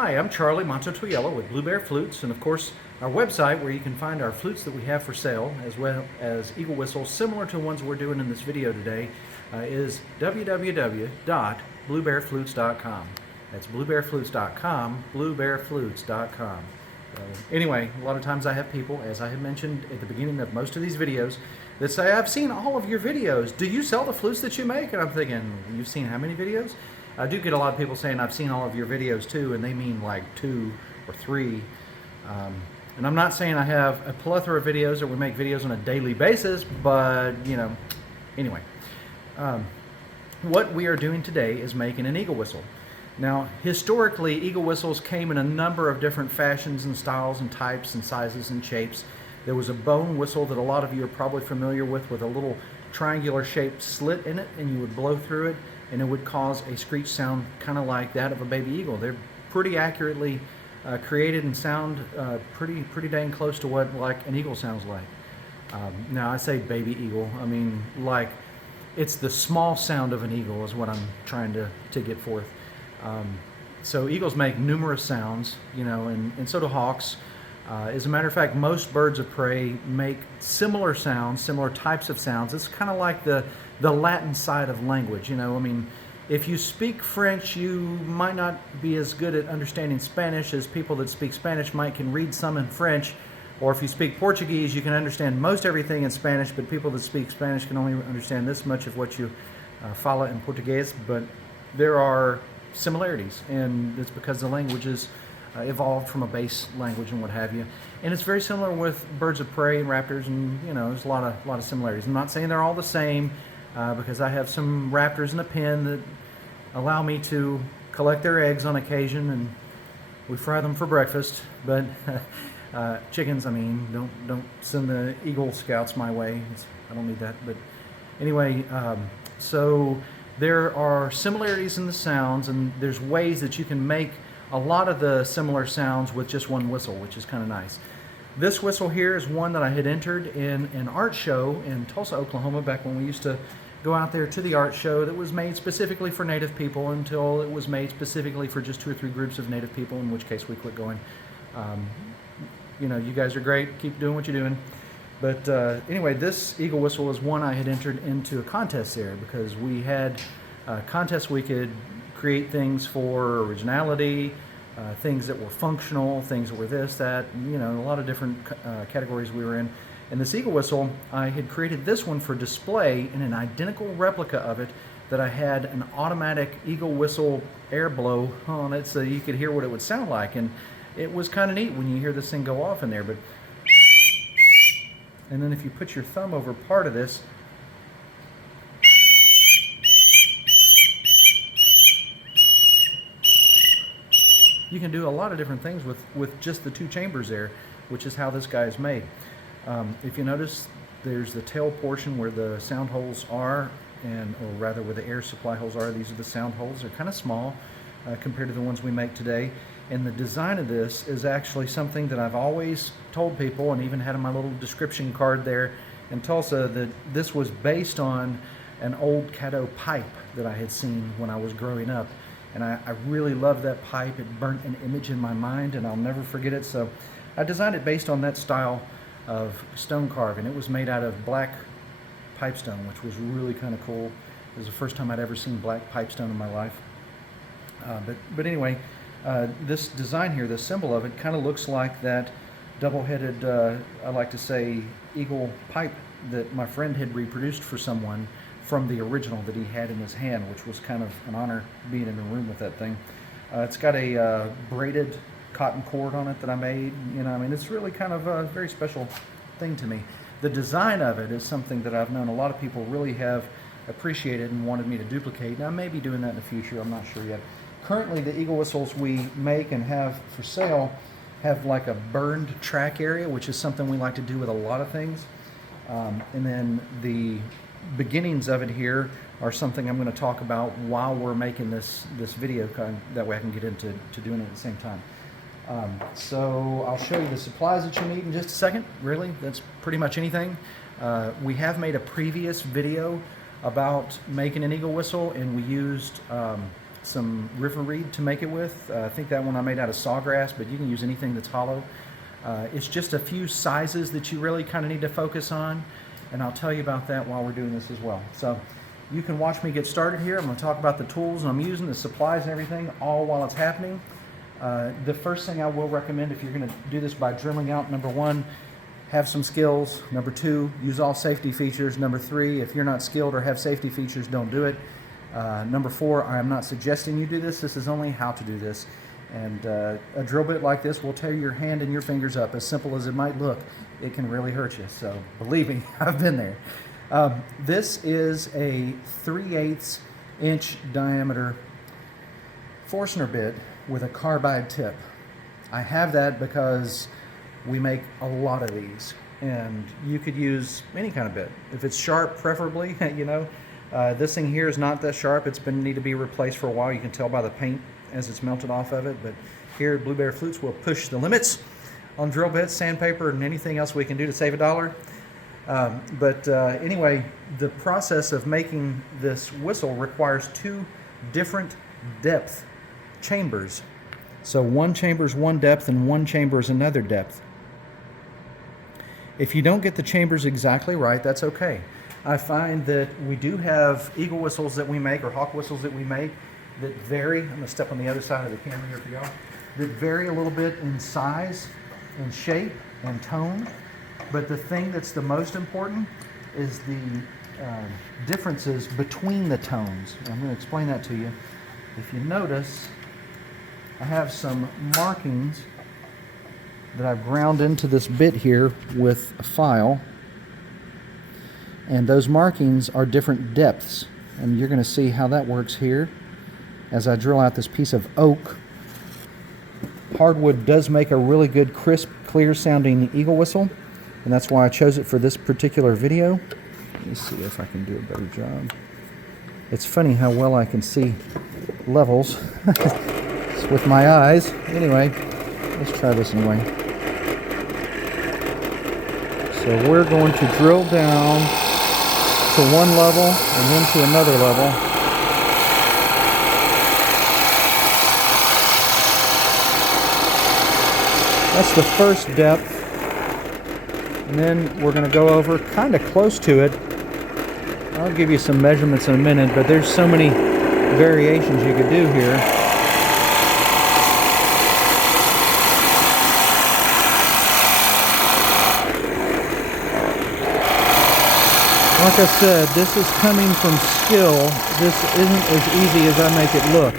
Hi, I'm Charlie Mato-Toyela with Bear Flutes, and of course our website where you can find our flutes that we have for sale, as well as eagle whistles similar to ones we're doing in this video today, is www.bluebearflutes.com. That's bluebearflutes.com, bluebearflutes.com. Anyway, a lot of times I have people, as I had mentioned at the beginning of most of these videos, that say, I've seen all of your videos. Do you sell the flutes that you make? And I'm thinking, you've seen how many videos? I do get a lot of people saying, I've seen all of your videos too, and they mean like 2 or 3. And I'm not saying I have a plethora of videos or we make videos on a daily basis, but, you know, anyway. What we are doing today is making an eagle whistle. Now, historically, eagle whistles came in a number of different fashions and styles and types and sizes and shapes. There was a bone whistle that a lot of you are probably familiar with a little triangular shaped slit in it, and you would blow through it, and it would cause a screech sound kind of like that of a baby eagle. They're pretty accurately created and sound pretty dang close to what like an eagle sounds like. Now I say baby eagle, I mean like it's the small sound of an eagle is what I'm trying to get forth. So eagles make numerous sounds, you know, and so do hawks. As a matter of fact, most birds of prey make similar sounds, similar types of sounds. It's kind of like the Latin side of language, you know. I mean, if you speak French, you might not be as good at understanding Spanish as people that speak Spanish can read some in French. Or if you speak Portuguese, you can understand most everything in Spanish, but people that speak Spanish can only understand this much of what you fala in Portuguese. But there are similarities, and it's because the languages evolved from a base language and what have you. And it's very similar with birds of prey and raptors, and you know, there's a lot of similarities. I'm not saying they're all the same, because I have some raptors in a pen that allow me to collect their eggs on occasion, and we fry them for breakfast. But chickens, I mean, don't send the Eagle Scouts my way. I don't need that. But anyway, so there are similarities in the sounds, and there's ways that you can make a lot of the similar sounds with just one whistle, which is kind of nice. This whistle here is one that I had entered in an art show in Tulsa, Oklahoma, back when we used to go out there to the art show, that was made specifically for Native people until it was made specifically for just 2 or 3 groups of Native people, in which case we quit going. You know, you guys are great. Keep doing what you're doing. But anyway, this eagle whistle is one I had entered into a contest there, because we had contests we could create things for originality, things that were functional, things that were this, that, you know, a lot of different categories we were in. And this eagle whistle, I had created this one for display in an identical replica of it that I had an automatic eagle whistle air blow on it, so you could hear what it would sound like. And it was kind of neat when you hear this thing go off in there. But and then if you put your thumb over part of this, you can do a lot of different things with just the 2 chambers there, which is how this guy is made. If you notice, there's the tail portion where the sound holes are, or rather where the air supply holes are. These are the sound holes. They're kind of small compared to the ones we make today. And the design of this is actually something that I've always told people, and even had on my little description card there in Tulsa, that this was based on an old Caddo pipe that I had seen when I was growing up. And I really loved that pipe. It burnt an image in my mind, and I'll never forget it. So I designed it based on that style of stone carving. It was made out of black pipestone, which was really kind of cool. It was the first time I'd ever seen black pipestone in my life. But anyway, this design here, the symbol of it, kind of looks like that double-headed, I like to say, eagle pipe that my friend had reproduced for someone from the original that he had in his hand, which was kind of an honor being in the room with that thing. It's got a braided cotton cord on it that I made. You know, I mean, it's really kind of a very special thing to me. The design of it is something that I've known a lot of people really have appreciated and wanted me to duplicate. Now, I may be doing that in the future. I'm not sure yet. Currently, the eagle whistles we make and have for sale have like a burned track area, which is something we like to do with a lot of things. And then the beginnings of it here are something I'm going to talk about while we're making this video, that way I can get into doing it at the same time. So I'll show you the supplies that you need in just a second. Really, that's pretty much anything. We have made a previous video about making an eagle whistle, and we used some river reed to make it with. I think that one I made out of sawgrass, but you can use anything that's hollow. It's just a few sizes that you really kind of need to focus on, and I'll tell you about that while we're doing this as well. So you can watch me get started here. I'm going to talk about the tools I'm using, the supplies and everything, all while it's happening. The first thing I will recommend if you're going to do this by drilling out, number one, have some skills. Number two, use all safety features. Number three, if you're not skilled or have safety features, don't do it. Number four, I am not suggesting you do this. This is only how to do this. And a drill bit like this will tear your hand and your fingers up. As simple as it might look, it can really hurt you. So believe me, I've been there. This is a 3/8 inch diameter Forstner bit with a carbide tip. I have that because we make a lot of these, and you could use any kind of bit. If it's sharp, preferably, you know. This thing here is not that sharp. It's been need to be replaced for a while. You can tell by the paint as it's melted off of it. But here at Bear Flutes, we'll push the limits on drill bits, sandpaper, and anything else we can do to save $1. Anyway, the process of making this whistle requires two different depth chambers. So one chamber is one depth and one chamber is another depth. If you don't get the chambers exactly right, that's okay. I find that we do have eagle whistles that we make, or hawk whistles that we make, that vary. I'm going to step on the other side of the camera here for y'all. That vary a little bit in size and shape and tone. But the thing that's the most important is the differences between the tones. I'm going to explain that to you. If you notice, I have some markings that I've ground into this bit here with a file, and those markings are different depths, and you're going to see how that works here as I drill out this piece of oak. Hardwood does make a really good, crisp, clear sounding eagle whistle, and that's why I chose it for this particular video. Let me see if I can do a better job. It's funny how well I can see levels with my eyes. Anyway, let's try this anyway. So we're going to drill down to one level and then to another level. That's the first depth. And then we're going to go over kind of close to it. I'll give you some measurements in a minute, but there's so many variations you could do here. Like I said, this is coming from skill. This isn't as easy as I make it look.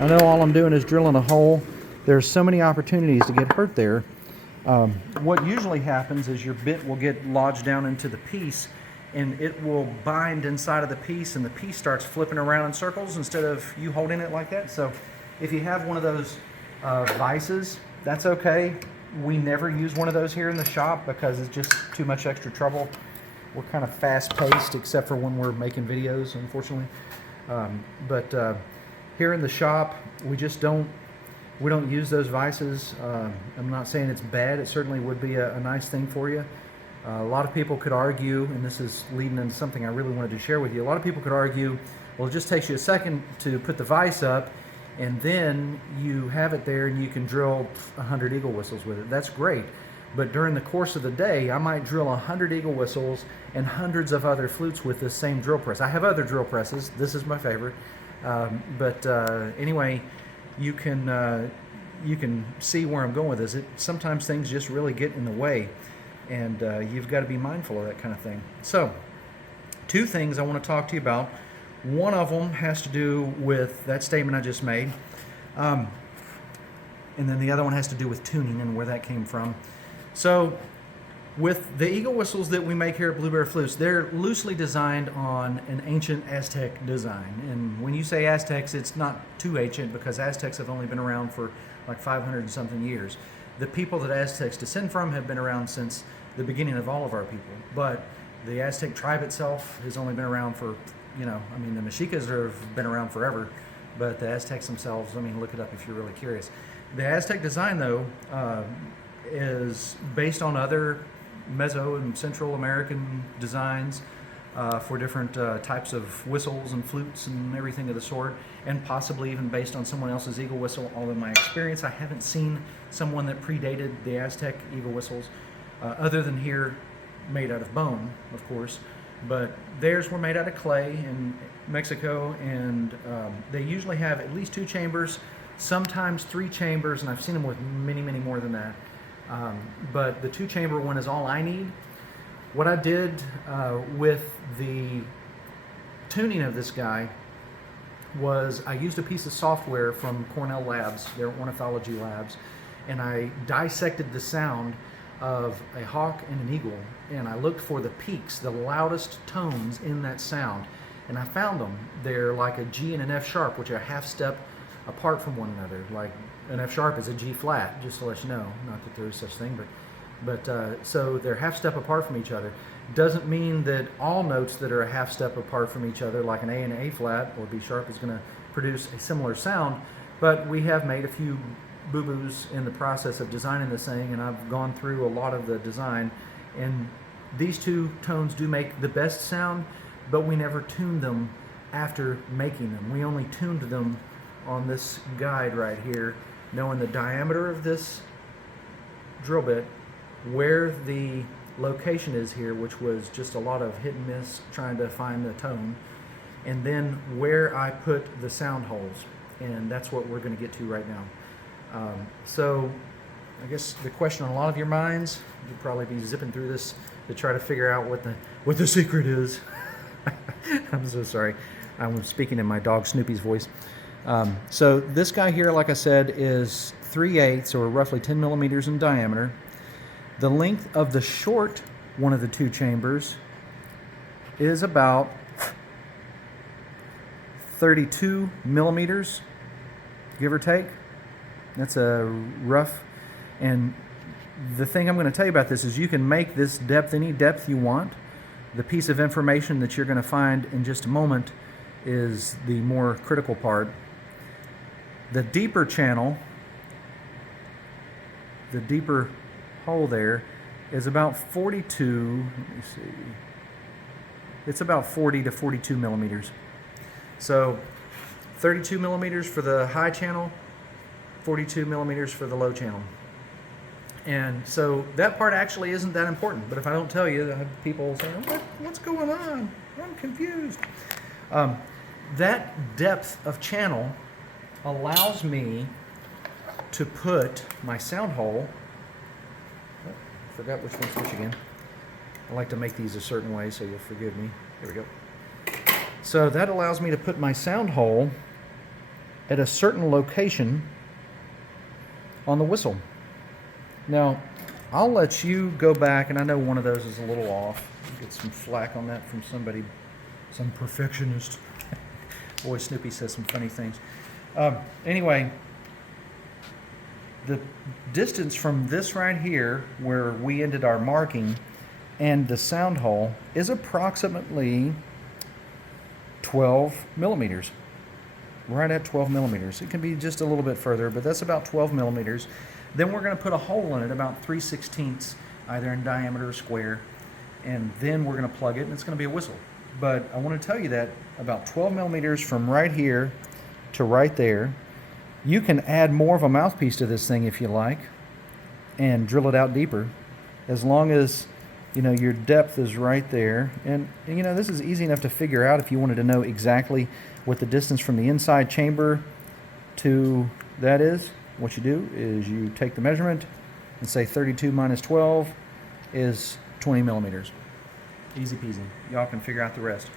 I know all I'm doing is drilling a hole. There's so many opportunities to get hurt there. What usually happens is your bit will get lodged down into the piece, and it will bind inside of the piece, and the piece starts flipping around in circles instead of you holding it like that. So if you have one of those vices, that's okay. We never use one of those here in the shop because it's just too much extra trouble. We're kind of fast-paced, except for when we're making videos, unfortunately. Here in the shop, we don't use those vices. I'm not saying it's bad. It certainly would be a nice thing for you. A lot of people could argue, and this is leading into something I really wanted to share with you. A lot of people could argue, well, it just takes you a second to put the vise up, and then you have it there, and you can drill 100 eagle whistles with it. That's great. But during the course of the day, I might drill 100 eagle whistles and hundreds of other flutes with this same drill press. I have other drill presses. This is my favorite. Anyway, you can see where I'm going with this. Sometimes things just really get in the way, and you've got to be mindful of that kind of thing. So, two things I want to talk to you about. One of them has to do with that statement I just made, and then the other one has to do with tuning and where that came from. So, with the eagle whistles that we make here at Bear Flutes, they're loosely designed on an ancient Aztec design. And when you say Aztecs, it's not too ancient because Aztecs have only been around for like 500 and something years. The people that Aztecs descend from have been around since the beginning of all of our people. But the Aztec tribe itself has only been around for, the Mexicas have been around forever. But the Aztecs themselves, look it up if you're really curious. The Aztec design, though, is based on other Meso and Central American designs. for different types of whistles and flutes and everything of the sort, and possibly even based on someone else's eagle whistle. Although in my experience, I haven't seen someone that predated the Aztec eagle whistles, other than here, made out of bone, of course. But theirs were made out of clay in Mexico, and they usually have at least 2 chambers, sometimes 3 chambers, and I've seen them with many, many more than that. But the 2-chamber one is all I need. What I did with the tuning of this guy was I used a piece of software from Cornell Labs, their ornithology labs, and I dissected the sound of a hawk and an eagle, and I looked for the peaks, the loudest tones in that sound, and I found them. They're like a G and an F sharp, which are half step apart from one another. Like an F sharp is a G flat, just to let you know. Not that there is such thing, but so they're half step apart from each other. Doesn't mean that all notes that are a half step apart from each other, like an A and an A flat or B sharp, is going to produce a similar sound, but we have made a few boo-boos in the process of designing this thing, and I've gone through a lot of the design, and these 2 tones do make the best sound, but we never tuned them after making them. We only tuned them on this guide right here, knowing the diameter of this drill bit, where the location is here, which was just a lot of hit and miss trying to find the tone, and then where I put the sound holes, and that's what we're going to get to right now. So I guess the question on a lot of your minds, you'll probably be zipping through this to try to figure out what the secret is. I'm so sorry. I'm speaking in my dog Snoopy's voice. So this guy here, like I said, is 3/8 or roughly 10 millimeters in diameter. The length of the short one of the 2 chambers is about 32 millimeters, give or take. That's a rough, and the thing I'm going to tell you about this is you can make this depth any depth you want. The piece of information that you're going to find in just a moment is the more critical part. The deeper channel, the deeper hole there, is about 42, let me see, it's about 40 to 42 millimeters. So 32 millimeters for the high channel, 42 millimeters for the low channel. And so that part actually isn't that important, but if I don't tell you, I have people saying, what's going on? I'm confused. That depth of channel allows me to put my sound hole, I forgot which one's which again. I like to make these a certain way, so you'll forgive me. Here we go. So that allows me to put my sound hole at a certain location on the whistle. Now, I'll let you go back, and I know one of those is a little off. Get some flack on that from somebody, some perfectionist. Boy, Snoopy says some funny things. Anyway, the distance from this right here, where we ended our marking, and the sound hole is approximately 12 millimeters. Right at 12 millimeters. It can be just a little bit further, but that's about 12 millimeters. Then we're going to put a hole in it about 3/16, either in diameter or square, and then we're going to plug it, and it's going to be a whistle. But I want to tell you that about 12 millimeters from right here to right there. You can add more of a mouthpiece to this thing if you like, and drill it out deeper, as long as your depth is right there. And this is easy enough to figure out if you wanted to know exactly what the distance from the inside chamber to that is. What you do is you take the measurement and say 32 minus 12 is 20 millimeters. Easy peasy. Y'all can figure out the rest.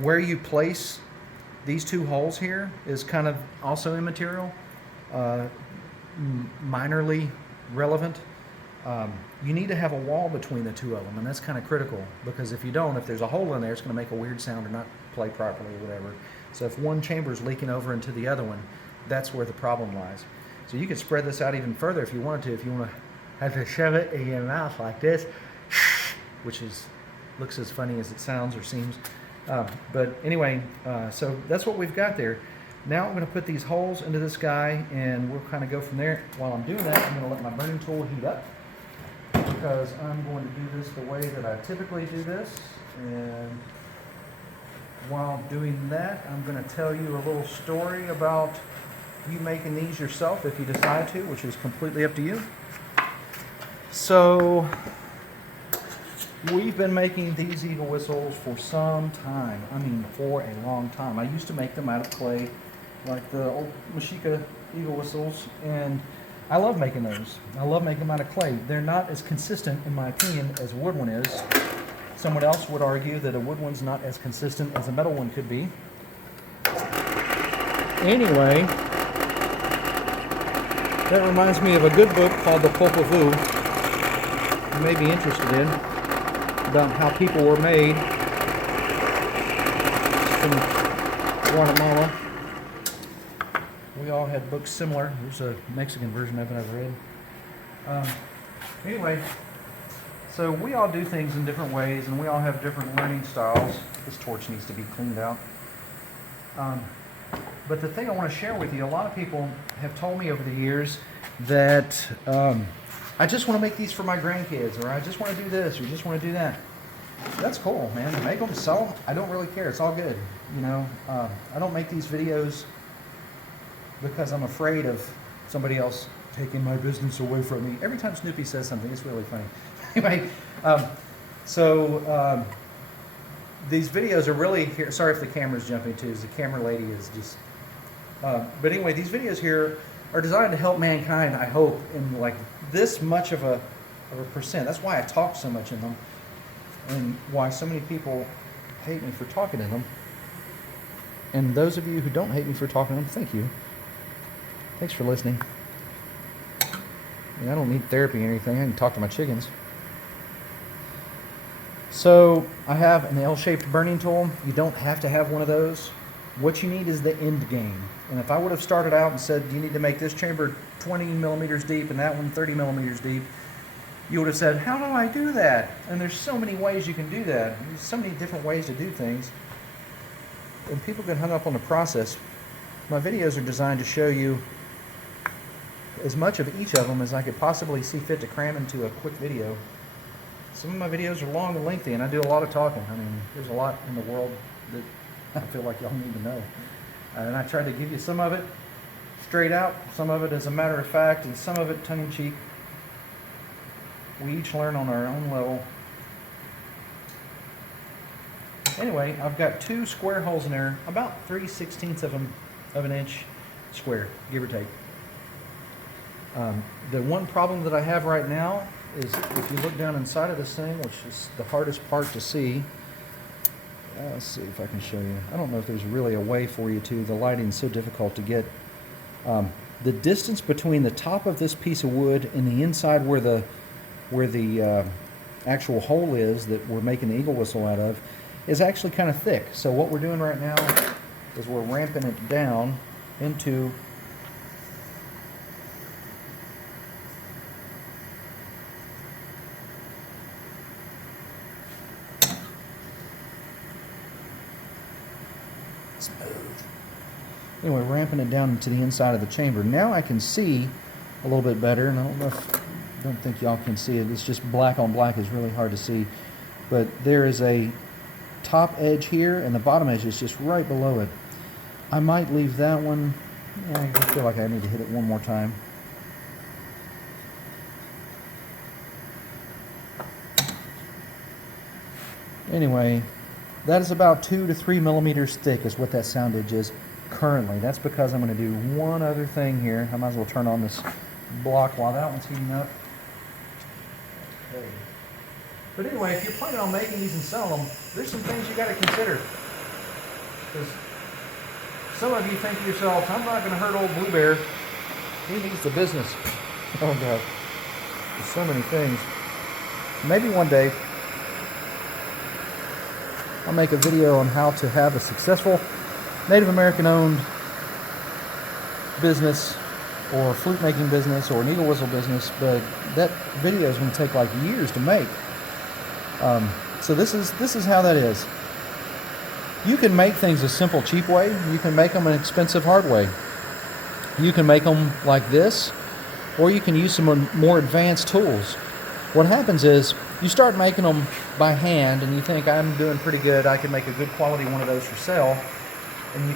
Where you place these 2 holes here is kind of also immaterial, minorly relevant. You need to have a wall between the 2 of them, and that's kind of critical, because if you don't, if there's a hole in there, it's going to make a weird sound or not play properly or whatever. So if one chamber is leaking over into the other one, that's where the problem lies. So you could spread this out even further if you wanted to. If you want to have to shove it in your mouth like this, which looks as funny as it sounds or seems. But anyway, so that's what we've got there. Now I'm going to put these holes into this guy, and we'll kind of go from there. While I'm doing that, I'm going to let my burning tool heat up, because I'm going to do this the way that I typically do this. And while doing that, I'm going to tell you a little story about you making these yourself if you decide to, which is completely up to you. So we've been making these eagle whistles for some time. I mean, for a long time. I used to make them out of clay, like the old Mashika eagle whistles, and I love making those. I love making them out of clay. They're not as consistent, in my opinion, as a wood one is. Someone else would argue that a wood one's not as consistent as a metal one could be. Anyway, that reminds me of a good book called The Popol Vuh you may be interested in, about how people were made. It's from Guatemala. We all had books similar. There's a Mexican version of it I've read. Anyway, so we all do things in different ways, and we all have different learning styles. This torch needs to be cleaned out. But the thing I want to share with you, a lot of people have told me over the years that I just want to make these for my grandkids, or I just want to do this, or just want to do that. That's cool, man. Make them, sell them. I don't really care. It's all good. You know, I don't make these videos because I'm afraid of somebody else taking my business away from me. Every time Snoopy says something, it's really funny. Anyway, these videos are really here. Sorry if the camera's jumping too. The camera lady is just. But anyway, these videos here are designed to help mankind, I hope, in like this much of a percent. That's why I talk so much in them, and why so many people hate me for talking in them. And those of you who don't hate me for talking in them, thank you. Thanks for listening. I mean, I don't need therapy or anything. I can talk to my chickens. So I have an L-shaped burning tool. You don't have to have one of those. What you need is the end game. And if I would have started out and said, you need to make this chamber 20 millimeters deep and that one 30 millimeters deep, you would have said, how do I do that? And there's so many ways you can do that. There's so many different ways to do things. And people get hung up on the process. My videos are designed to show you as much of each of them as I could possibly see fit to cram into a quick video. Some of my videos are long and lengthy, and I do a lot of talking. I mean, there's a lot in the world that I feel like y'all need to know. And I tried to give you some of it straight out, some of it as a matter of fact, and some of it tongue-in-cheek. We each learn on our own level. Anyway, I've got 2 square holes in there, about 3/16 of an inch square, give or take. The one problem that I have right now is if you look down inside of this thing, which is the hardest part to see. Let's see if I can show you. I don't know if there's really a way for you to. The lighting is so difficult to get. The distance between the top of this piece of wood and the inside where the actual hole is that we're making the eagle whistle out of is actually kind of thick. So what we're doing right now is we're ramping it down into Anyway, ramping it down into the inside of the chamber. Now I can see a little bit better, and I don't think y'all can see it. It's just black on black is really hard to see. But there is a top edge here, and the bottom edge is just right below it. I might leave that one. Yeah, I feel like I need to hit it one more time. Anyway, that is about 2 to 3 millimeters thick is what that sound edge is currently. That's because I'm going to do one other thing here. I might as well turn on this block while that one's heating up. Okay. But anyway, if you're planning on making these and selling them, there's some things you got to consider. Because some of you think to yourselves, I'm not going to hurt old Blue Bear. He needs the business. Oh God. There's so many things. Maybe one day I'll make a video on how to have a successful Native American owned business or flute making business or an eagle whistle business, but that video is going to take like years to make. So this is how that is. You can make things a simple, cheap way. You can make them an expensive, hard way. You can make them like this, or you can use some more advanced tools. What happens is you start making them by hand, and you think, I'm doing pretty good, I can make a good quality one of those for sale, and you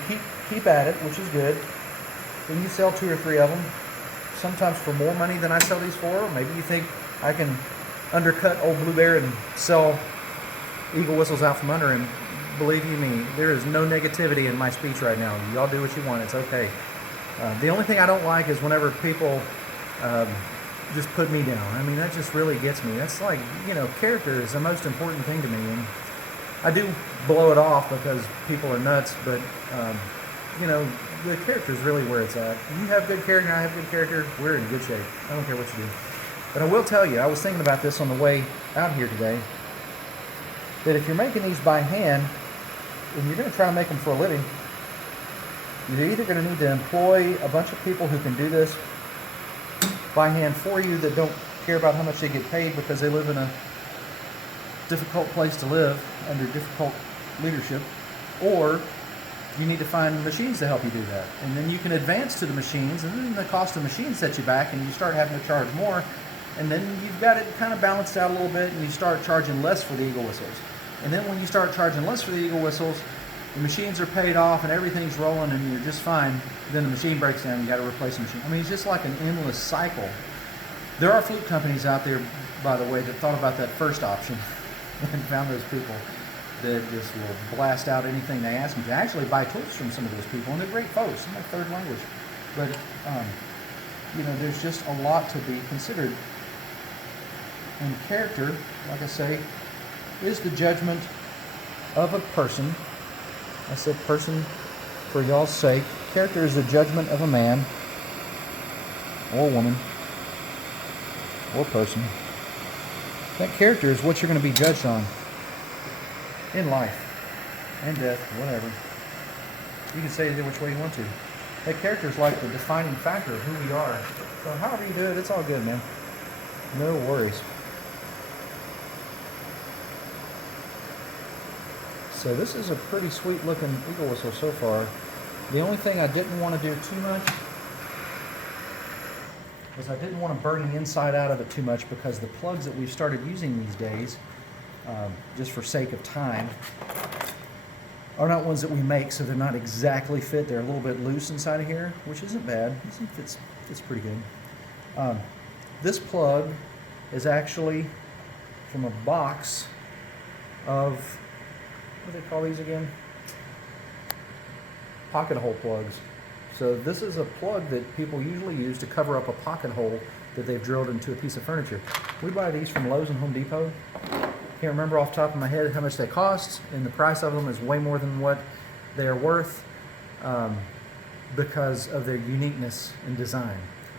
keep at it, which is good. Then you sell 2 or 3 of them, sometimes for more money than I sell these for. Maybe you think I can undercut old Blue Bear and sell eagle whistles out from under him. Believe you me, there is no negativity in my speech right now. Y'all do what you want, it's okay. The only thing I don't like is whenever people just put me down. I mean, that just really gets me. That's like, character is the most important thing to me. And I do blow it off because people are nuts, but, the character is really where it's at. You have good character, I have good character, we're in good shape. I don't care what you do. But I will tell you, I was thinking about this on the way out here today, that if you're making these by hand, and you're going to try to make them for a living, you're either going to need to employ a bunch of people who can do this by hand for you that don't care about how much they get paid because they live in a difficult place to live under difficult leadership, or you need to find machines to help you do that. And then you can advance to the machines, and then the cost of machines sets you back, and you start having to charge more, and then you've got it kind of balanced out a little bit, and you start charging less for the eagle whistles. And then when you start charging less for the eagle whistles, the machines are paid off and everything's rolling and you're just fine. Then the machine breaks down and you got to replace the machine. I mean, it's just like an endless cycle. There are flute companies out there, by the way, that thought about that first option and found those people that just will blast out anything they ask them to. I actually buy tools from some of those people, and they're great folks in their third language. But, there's just a lot to be considered. And character, like I say, is the judgment of a person. I said person for y'all's sake. Character is the judgment of a man or woman or person. That character is what you're going to be judged on in life and death, whatever. You can say it which way you want to. That character is like the defining factor of who we are. So however you do it, it's all good, man. No worries. So this is a pretty sweet looking eagle whistle so far. The only thing I didn't want to do too much was I didn't want to burn the inside out of it too much, because the plugs that we've started using these days, just for sake of time, are not ones that we make, so they're not exactly fit. They're a little bit loose inside of here, which isn't bad. It fits pretty good. This plug is actually from a box of, what do they call these again? Pocket hole plugs. So this is a plug that people usually use to cover up a pocket hole that they've drilled into a piece of furniture. We buy these from Lowe's and Home Depot. Can't remember off the top of my head how much they cost, and the price of them is way more than what they are worth, because of their uniqueness in design.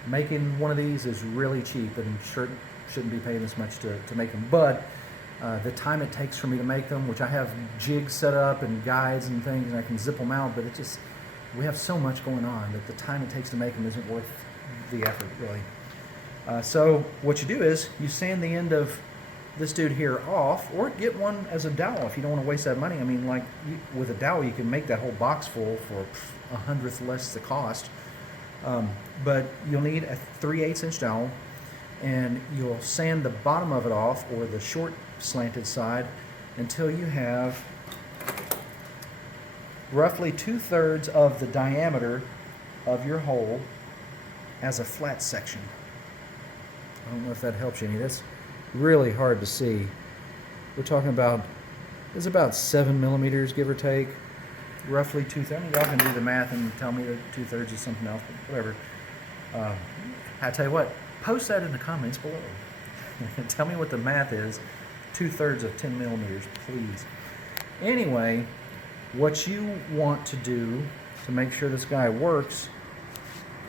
Making one of these is really cheap, and shouldn't be paying this much to make them. But the time it takes for me to make them, which I have jigs set up and guides and things, and I can zip them out, but we have so much going on that the time it takes to make them isn't worth the effort, really. So what you do is you sand the end of this dude here off, or get one as a dowel if you don't want to waste that money. I mean, with a dowel you can make that whole box full for 1/100th less the cost. But you'll need a 3/8 inch dowel, and you'll sand the bottom of it off, or the short slanted side, until you have roughly 2/3 of the diameter of your hole as a flat section. I don't know if that helps you any. That's really hard to see. We're talking about, it's about 7 millimeters, give or take, roughly 2/3. I mean, y'all can do the math and tell me that 2/3 is something else, but whatever. I tell you what, post that in the comments below. Tell me what the math is. 2/3 of 10 millimeters, please. Anyway, what you want to do to make sure this guy works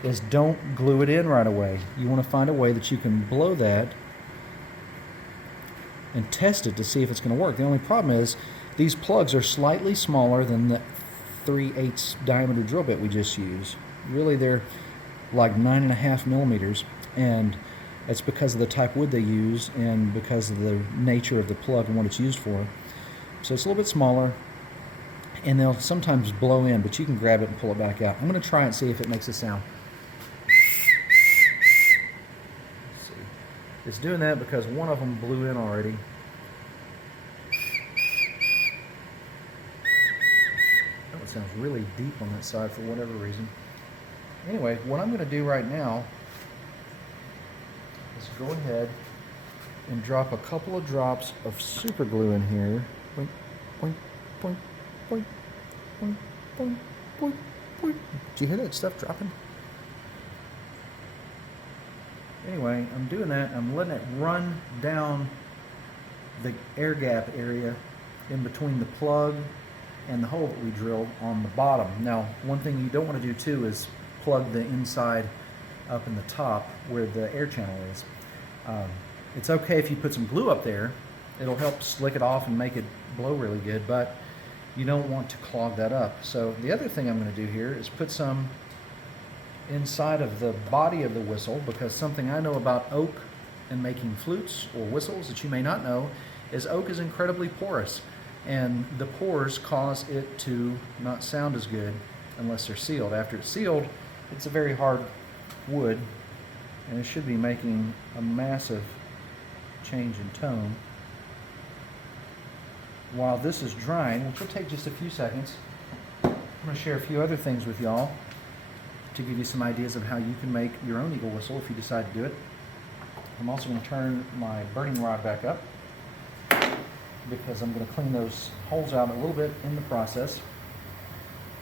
is don't glue it in right away. You want to find a way that you can blow that and test it to see if it's going to work. The only problem is these plugs are slightly smaller than the 3/8 diameter drill bit we just used. Really, they're like 9.5 millimeters, and it's because of the type wood they use and because of the nature of the plug and what it's used for. So it's a little bit smaller, and they'll sometimes blow in, but you can grab it and pull it back out. I'm going to try and see if it makes a sound. Let's see. It's doing that because one of them blew in already. That one sounds really deep on that side for whatever reason. Anyway, what I'm going to do right now is go ahead and drop a couple of drops of super glue in here. Boink, boink, boink, boink, boink, boink, boink, boink. Did you hear that stuff dropping? Anyway, I'm doing that. I'm letting it run down the air gap area in between the plug and the hole that we drilled on the bottom. Now, one thing you don't want to do too is plug the inside up in the top where the air channel is. It's okay if you put some glue up there. It'll help slick it off and make it blow really good, but you don't want to clog that up. So the other thing I'm going to do here is put some inside of the body of the whistle, because something I know about oak and making flutes or whistles that you may not know is oak is incredibly porous, and the pores cause it to not sound as good unless they're sealed. After it's sealed, it's a very hard wood, and it should be making a massive change in tone. While this is drying, which will take just a few seconds, I'm going to share a few other things with y'all to give you some ideas of how you can make your own eagle whistle if you decide to do it. I'm also going to turn my burning rod back up because I'm going to clean those holes out a little bit in the process.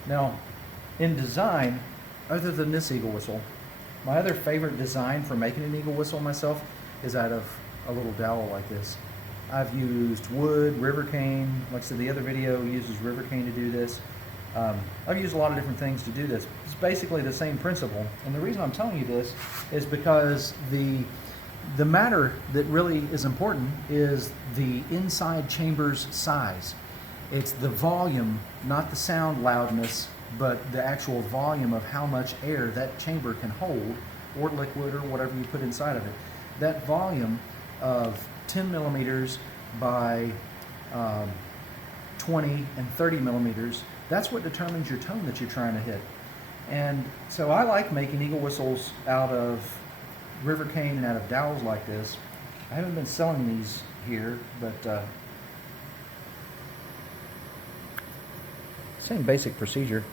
Now, in design, other than this eagle whistle, my other favorite design for making an eagle whistle myself is out of a little dowel like this. I've used wood, river cane. Like I said, the other video uses river cane to do this. I've used a lot of different things to do this. It's basically the same principle. And the reason I'm telling you this is because the matter that really is important is the inside chamber's size. It's the volume, not the sound loudness, but the actual volume of how much air that chamber can hold, or liquid, or whatever you put inside of it. That volume of 10 millimeters by 20 and 30 millimeters, that's what determines your tone that you're trying to hit. And so I like making eagle whistles out of river cane and out of dowels like this. I haven't been selling these here, but same basic procedure.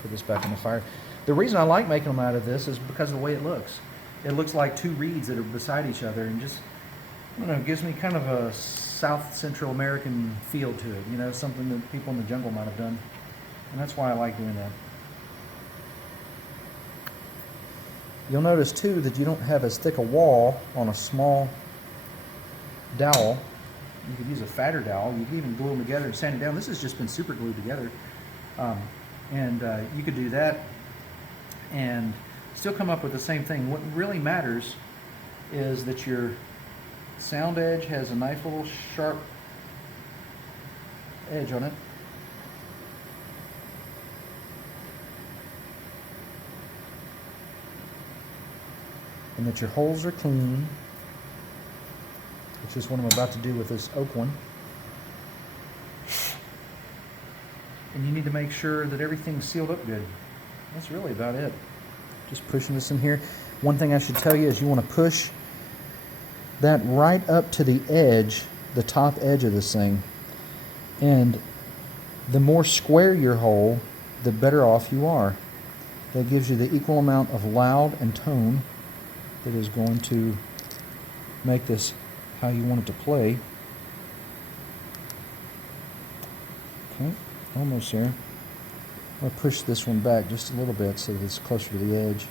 Put this back in the fire. The reason I like making them out of this is because of the way it looks. It looks like two reeds that are beside each other, and just, I don't know, it gives me kind of a South Central American feel to it, you know, something that people in the jungle might have done. And that's why I like doing that. You'll notice too that you don't have as thick a wall on a small dowel. You could use a fatter dowel. You can even glue them together and sand it down. This has just been super glued together. You could do that and still come up with the same thing. What really matters is that your sound edge has a nice little sharp edge on it. And that your holes are clean, which is what I'm about to do with this oak one. And you need to make sure that everything's sealed up good. That's really about it. Just pushing this in here. One thing I should tell you is you want to push that right up to the edge, the top edge of this thing. And the more square your hole, the better off you are. That gives you the equal amount of loud and tone that is going to make this how you want it to play. Okay, almost there. I'm going to push this one back just a little bit so that it's closer to the edge.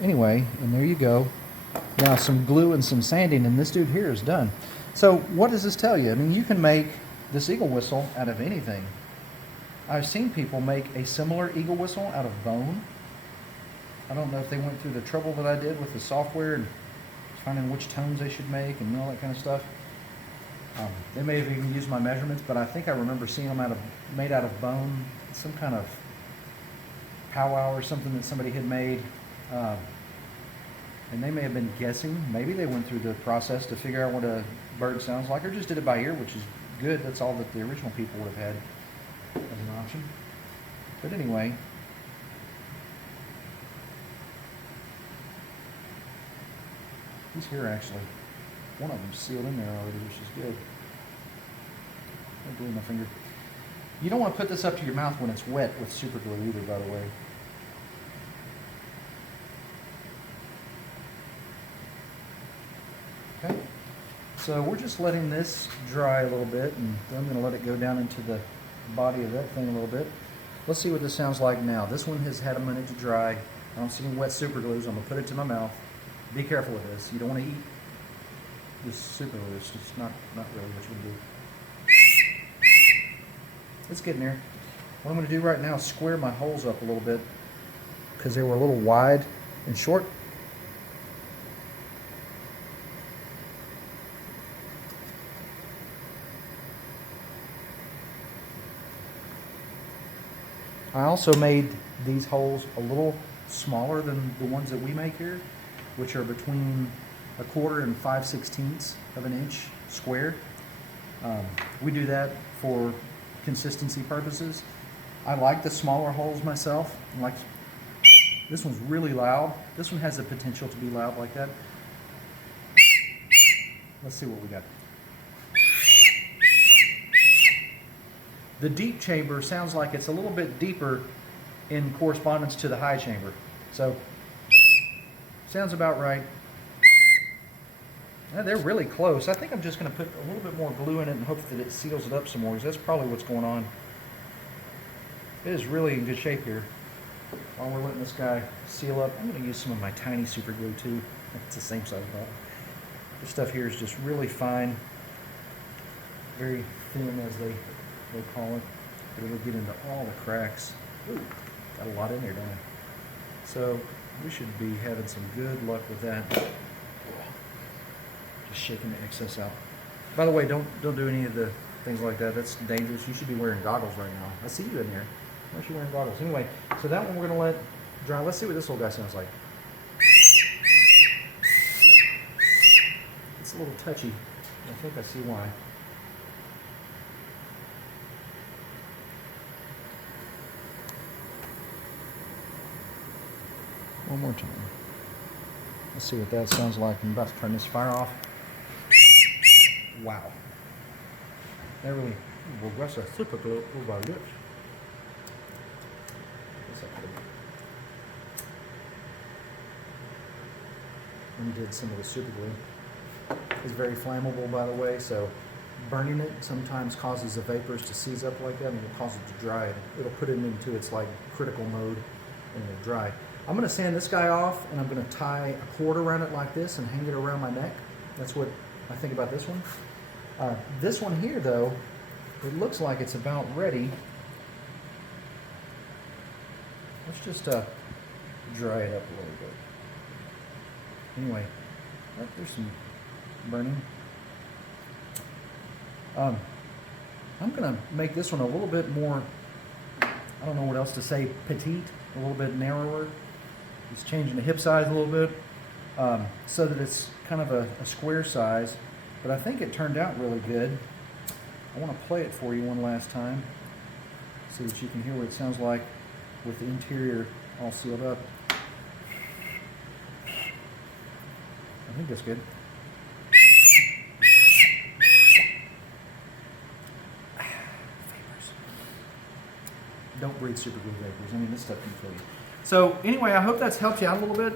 Anyway, and there you go. Now some glue and some sanding, and this dude here is done. So what does this tell you? I mean, you can make this eagle whistle out of anything. I've seen people make a similar eagle whistle out of bone. I don't know if they went through the trouble that I did with the software and finding which tones they should make and all that kind of stuff. They may have even used my measurements, but I think I remember seeing them made out of bone, some kind of powwow or something that somebody had made. And they may have been guessing. Maybe they went through the process to figure out what a bird sounds like, or just did it by ear, which is good. That's all that the original people would have had as an option. But anyway, He's here actually. One of them's sealed in there already, which is good. I glue my finger. You don't want to put this up to your mouth when it's wet with super glue either, by the way. Okay, so we're just letting this dry a little bit, and then I'm going to let it go down into the body of that thing a little bit. Let's see what this sounds like now. This one has had a minute to dry. I don't see any wet super glue, so I'm going to put it to my mouth. Be careful with this. You don't want to eat this super glue. It's just not really what you want to do. It's getting there. What I'm going to do right now is square my holes up a little bit because they were a little wide and short. I also made these holes a little smaller than the ones that we make here, which are between 1/4 and 5/16 of an inch square. We do that for consistency purposes. I like the smaller holes myself. Like this one's really loud. This one has the potential to be loud like that. Let's see what we got. The deep chamber sounds like it's a little bit deeper in correspondence to the high chamber. So, sounds about right. Yeah, they're really close. I think I'm just going to put a little bit more glue in it and hope that it seals it up some more, because that's probably what's going on. It is really in good shape here. While we're letting this guy seal up, I'm going to use some of my tiny super glue too. It's the same size bottle. This stuff here is just really fine, very thin as they call it, but it'll get into all the cracks. Ooh, got a lot in there, don't I? So we should be having some good luck with that. Just shaking the excess out. By the way, don't do any of the things like that. That's dangerous. You should be wearing goggles right now. I see you in there. Why aren't you wearing goggles? Anyway, so that one we're gonna let dry. Let's see what this little guy sounds like. It's a little touchy. I think I see why. One more time. Let's see what that sounds like. I'm about to turn this fire off. Wow. That really regrets a super glue over our lips. Undid some of the super glue. It's very flammable, by the way, so burning it sometimes causes the vapors to seize up like that, and it'll cause it to dry. It'll put it into its like critical mode, and it'll dry. I'm going to sand this guy off, and I'm going to tie a cord around it like this and hang it around my neck. That's what I think about this one. This one here, though, it looks like it's about ready. Let's just dry it up a little bit. Anyway, there's some burning. I'm going to make this one a little bit more, I don't know what else to say, petite, a little bit narrower. Just changing the hip size a little bit so that it's kind of a square size. But I think it turned out really good. I want to play it for you one last time so that you can hear what it sounds like with the interior all sealed up. I think that's good. Don't breathe super glue vapors. I mean, this stuff can kill you. So anyway, I hope that's helped you out a little bit.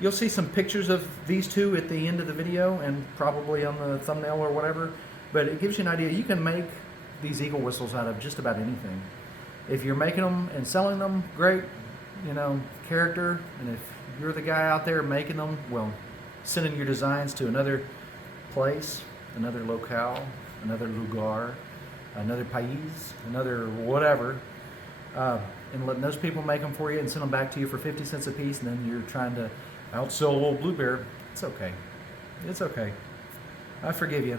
You'll see some pictures of these two at the end of the video and probably on the thumbnail or whatever. But it gives you an idea. You can make these eagle whistles out of just about anything. If you're making them and selling them, great, you know, character. And if you're the guy out there making them, well, sending your designs to another place, another locale, another lugar, another país, another whatever, and letting those people make them for you and send them back to you for 50 cents a piece, and then you're trying to outsell a little Blue Bear. It's okay. It's okay. I forgive you.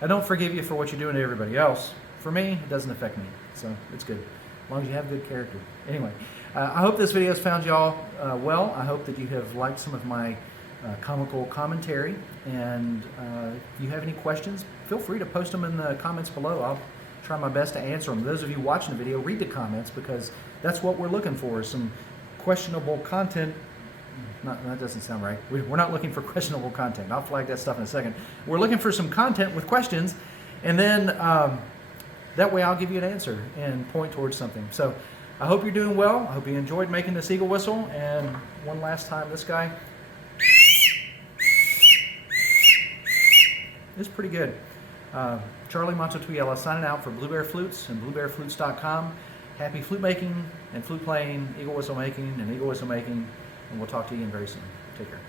I don't forgive you for what you're doing to everybody else. For me, it doesn't affect me, so it's good. As long as you have good character. Anyway, I hope this video has found y'all well. I hope that you have liked some of my comical commentary, and if you have any questions, feel free to post them in the comments below. I'll try my best to answer them. Those of you watching the video, read the comments, because that's what we're looking for, is some questionable content that doesn't sound right. We're not looking for questionable content. I'll flag that stuff in a second. We're looking for some content with questions, and then that way I'll give you an answer and point towards something. So I hope you're doing well. I hope you enjoyed making this eagle whistle. And one last time, this guy is pretty good. Charlie Mato-Toyela signing out for Blue Bear Flutes and bluebearflutes.com. Happy flute making and flute playing, eagle whistle making and eagle whistle making, and we'll talk to you again very soon. Take care.